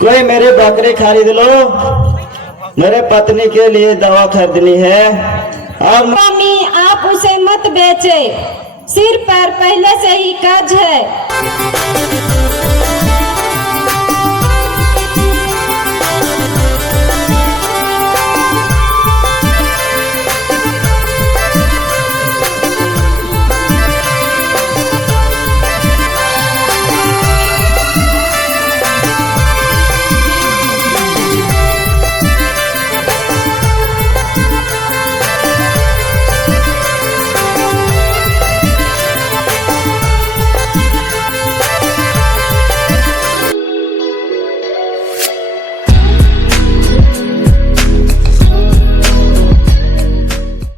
कोई मेरी बकरी खरीद लो, मेरे पत्नी के लिए दवा खरीदनी है। और मम्मी आप उसे मत बेचे, सिर पर पहले से ही कर्ज है।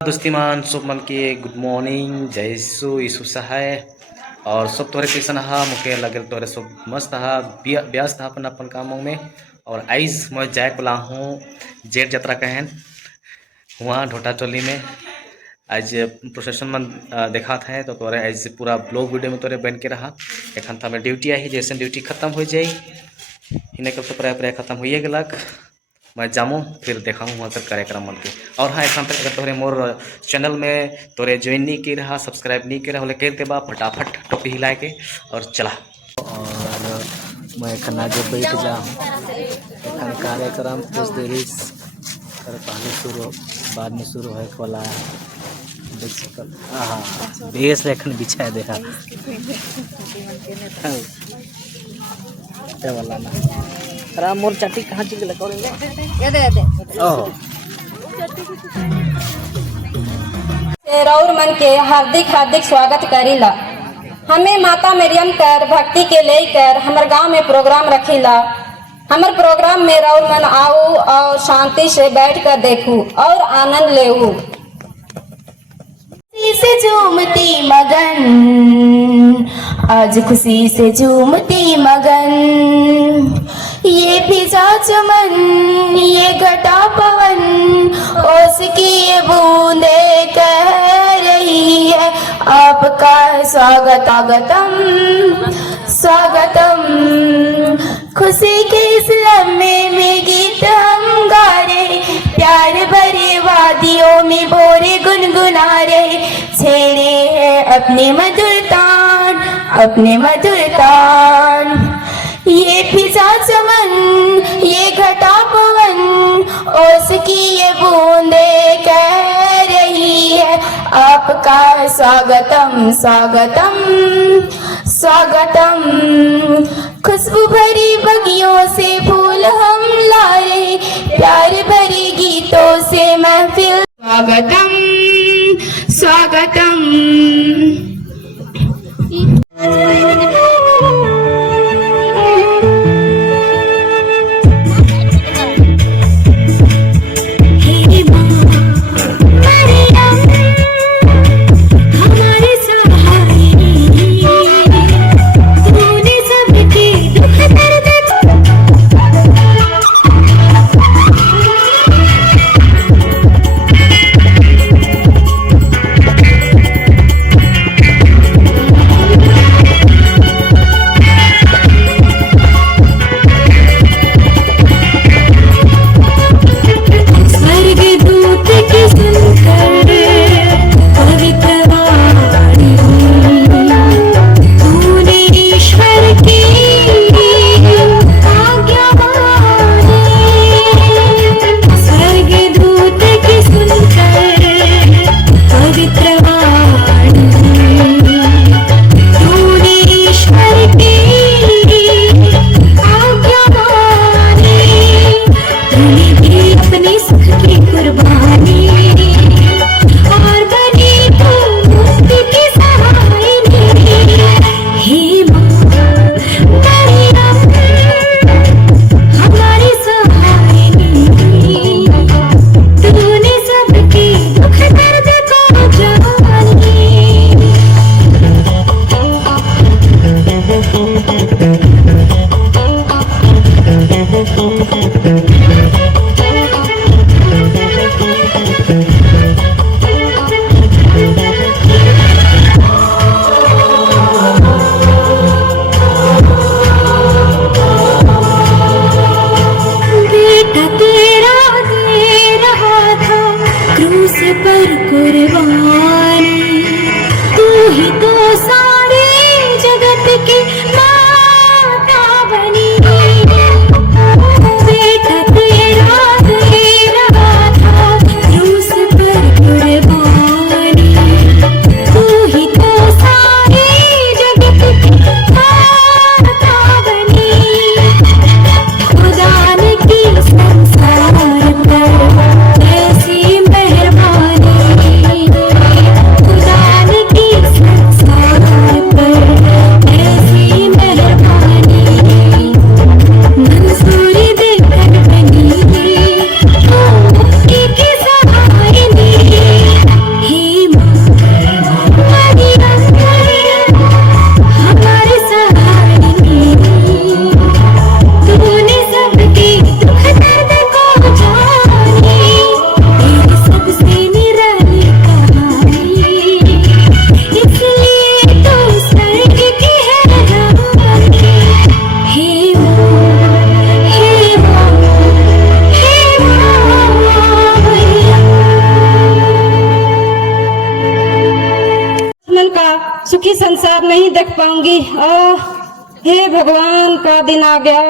दोस्तीमान शुभमन के गुड मॉर्निंग, जय सु यीशु सहाय और सब तोरे कैसन हा मुके लगे तोरे सब मस्त हा व्यस्त हा अपन अपन कामों में। और आइज मैं जाए पला हूँ जेठ यात्रा कहन वहाँ ढोटा चोली में आज प्रोसेशन में देखा था। तो तोरे आज पूरा ब्लॉग वीडियो में तोरे बन के रहा। एखन तो ड्यूटी आई, जैसे ड्यूटी खत्म हो जाए इन्हें कल तो प्राय खत्म होइए गलक, मैं जामू फिर देखा वहाँ तक कार्यक्रम मन के। और हाँ एखन तक अगर तोरे मोर चैनल में तोरे ज्वाइन नहीं की रहा, सब्सक्राइब नहीं की रहा बोले कर देबा फटाफट टोपी हिला के और चला। और मैं एखन आगे बैठ जाऊँ, एखन कार्यक्रम कुछ देरी कर पहले शुरू बाद में शुरू है वाला देख सकल। हाँ बेस एखन बिछा दे वाला ना राम मोर चाटी कहाँ चल गया कौन ये दे ओह रौर मन के हार्दिक हार्दिक स्वागत करीला। हमें माता मरियम कर भक्ति के लेकर हमारे गांव में प्रोग्राम रखीला। हमारे प्रोग्राम में रौर मन आओ और शांति से बैठ कर देखू और आनंद लेऊ। से झूमती मगन, आज खुशी से झूमती मगन, ये फिजा चमन ये घटा पवन, ओस की ये बूंदे कह रही है आपका स्वागतम स्वागतम। खुशी के इस लम्हे में गीत हम गा रहे, प्यार भरे वादियों में भोरे गुनगुना रहे, छेड़े हैं अपने मधुर तान अपने मधुर तान। ये फिजा चमन ये घटा पवन, ओस की ये बूंदे कह रही है आपका स्वागतम स्वागतम स्वागतम। खुशबू भरी बगियों से फूल हम ला रहे, प्यार भरी गीतों से महफिल स्वागतम स्वागतम। सुखी संसार नहीं देख पाऊंगी। हे भगवान, का दिन आ गया।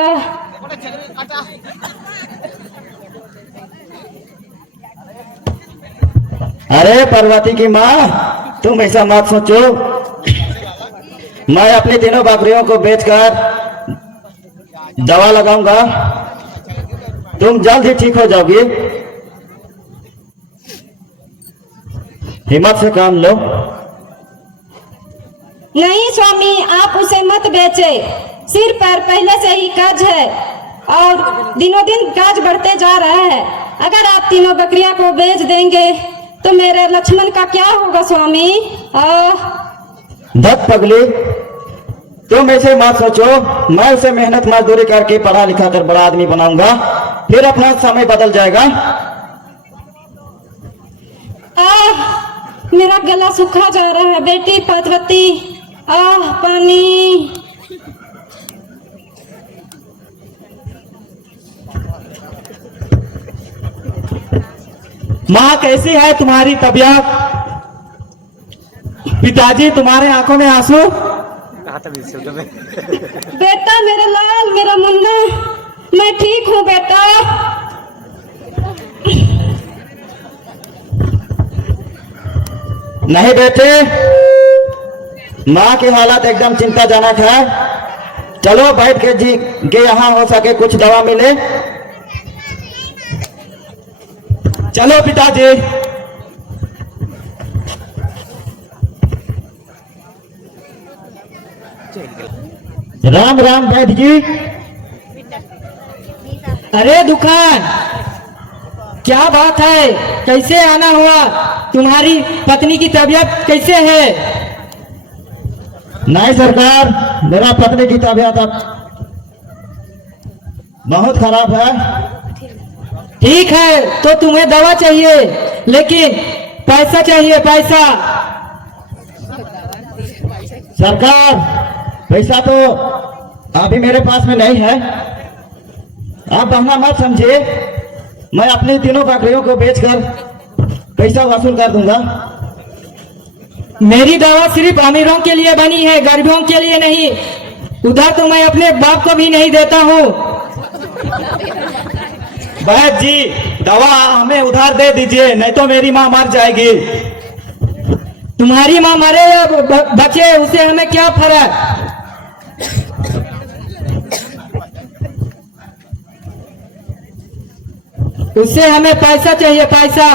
अरे पार्वती की माँ, तुम ऐसा मत सोचो। मैं अपनी तीनों बकरियों को बेचकर दवा लगाऊंगा, तुम जल्द ही ठीक हो जाओगी। हिम्मत से काम लो। नहीं स्वामी, आप उसे मत बेचे। सिर पर पहले से ही कर्ज है और दिनों दिन कर्ज बढ़ते जा रहा है। अगर आप तीनों बकरियां को बेच देंगे तो मेरे लक्ष्मण का क्या होगा स्वामी? धत पगली, तुम ऐसे मत सोचो। मैं उसे मेहनत मजदूरी करके पढ़ा लिखा कर बड़ा आदमी बनाऊंगा, फिर अपना समय बदल जाएगा। मेरा गला सूखा जा रहा है। बेटी पार्वती, पानी। माँ, कैसी है तुम्हारी तबीयत? पिताजी, तुम्हारे आंखों में आंसू? बेटा मेरा लाल, मेरा मुन्ना, मैं ठीक हूँ बेटा। नहीं बेटे, माँ की हालत एकदम चिंताजनक है। चलो बैठ के जी के यहाँ हो सके कुछ दवा मिले। चलो पिताजी। राम राम बैठ जी। अरे दुकान, क्या बात है? कैसे आना हुआ? तुम्हारी पत्नी की तबीयत कैसे है? नहीं सरकार, मेरा पत्नी की तबीयत अब बहुत खराब है। ठीक है, तो तुम्हें दवा चाहिए, लेकिन पैसा चाहिए, पैसा। सरकार, पैसा तो अभी मेरे पास में नहीं है। आप बहाना मत समझिए, मैं अपनी तीनों बकरियों को बेचकर पैसा वसूल कर दूंगा। मेरी दवा सिर्फ अमीरों के लिए बनी है, गरीबों के लिए नहीं। उधर तो मैं अपने बाप को भी नहीं देता हूँ। वैद्य जी, दवा हमें उधार दे दीजिए, नहीं तो मेरी माँ मर जाएगी। तुम्हारी माँ मरे या बचे, उसे हमें क्या फर्क? उससे हमें पैसा चाहिए, पैसा।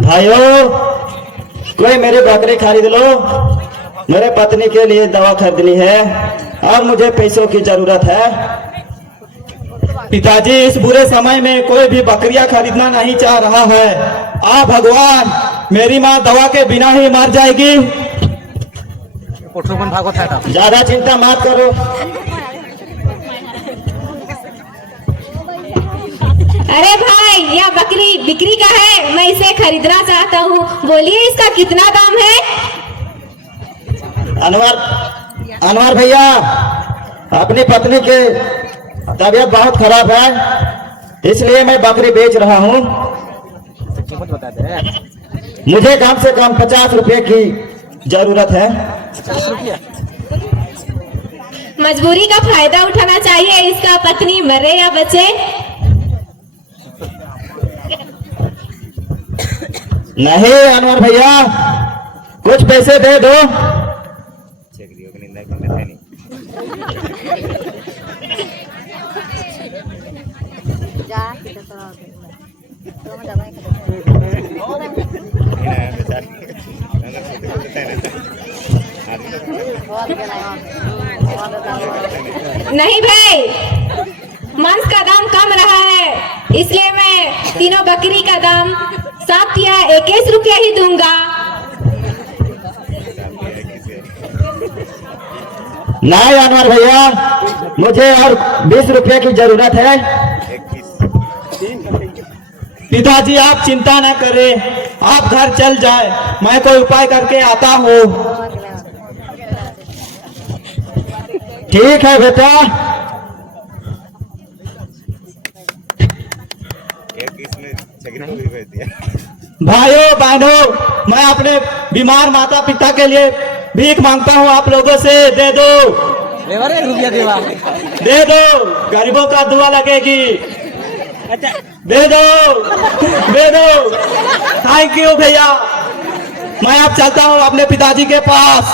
भाइयों, कोई मेरी बकरी खरीद लो। मेरे पत्नी के लिए दवा खरीदनी है और मुझे पैसों की जरूरत है। पिताजी, इस बुरे समय में कोई भी बकरियां खरीदना नहीं चाह रहा है। भगवान, मेरी माँ दवा के बिना ही मर जाएगी। ज्यादा चिंता मत करो। अरे भाई, यह बकरी बिक्री का है, मैं इसे खरीदना चाहता हूँ। बोलिए, इसका कितना दाम है? अनवर भैया, अपनी पत्नी की तबीयत बहुत खराब है, इसलिए मैं बकरी बेच रहा हूँ। मुझे कम से कम 50 रुपए की जरूरत है। मजबूरी का फायदा उठाना चाहिए, इसका पत्नी मरे या बचे। नहीं अनवर भैया, कुछ पैसे दे दो। नहीं भाई, मांस का दाम कम रहा है, इसलिए मैं तीनों बकरी का दाम 7 या 21 रुपया ही दूंगा। नहीं अनवर भैया, मुझे और 20 रुपए की जरूरत है। पिताजी, आप चिंता न करें, आप घर चल जाए, मैं कोई उपाय करके आता हूँ। ठीक है बेटा। भाइयों बहनों, मैं अपने बीमार माता पिता के लिए भीख मांगता हूँ आप लोगों से। दे दो रुपया देवा। दे दो, गरीबों का दुआ लगेगी। दे दो दे दो। थैंक यू भैया। मैं अब चलता हूँ अपने पिताजी के पास।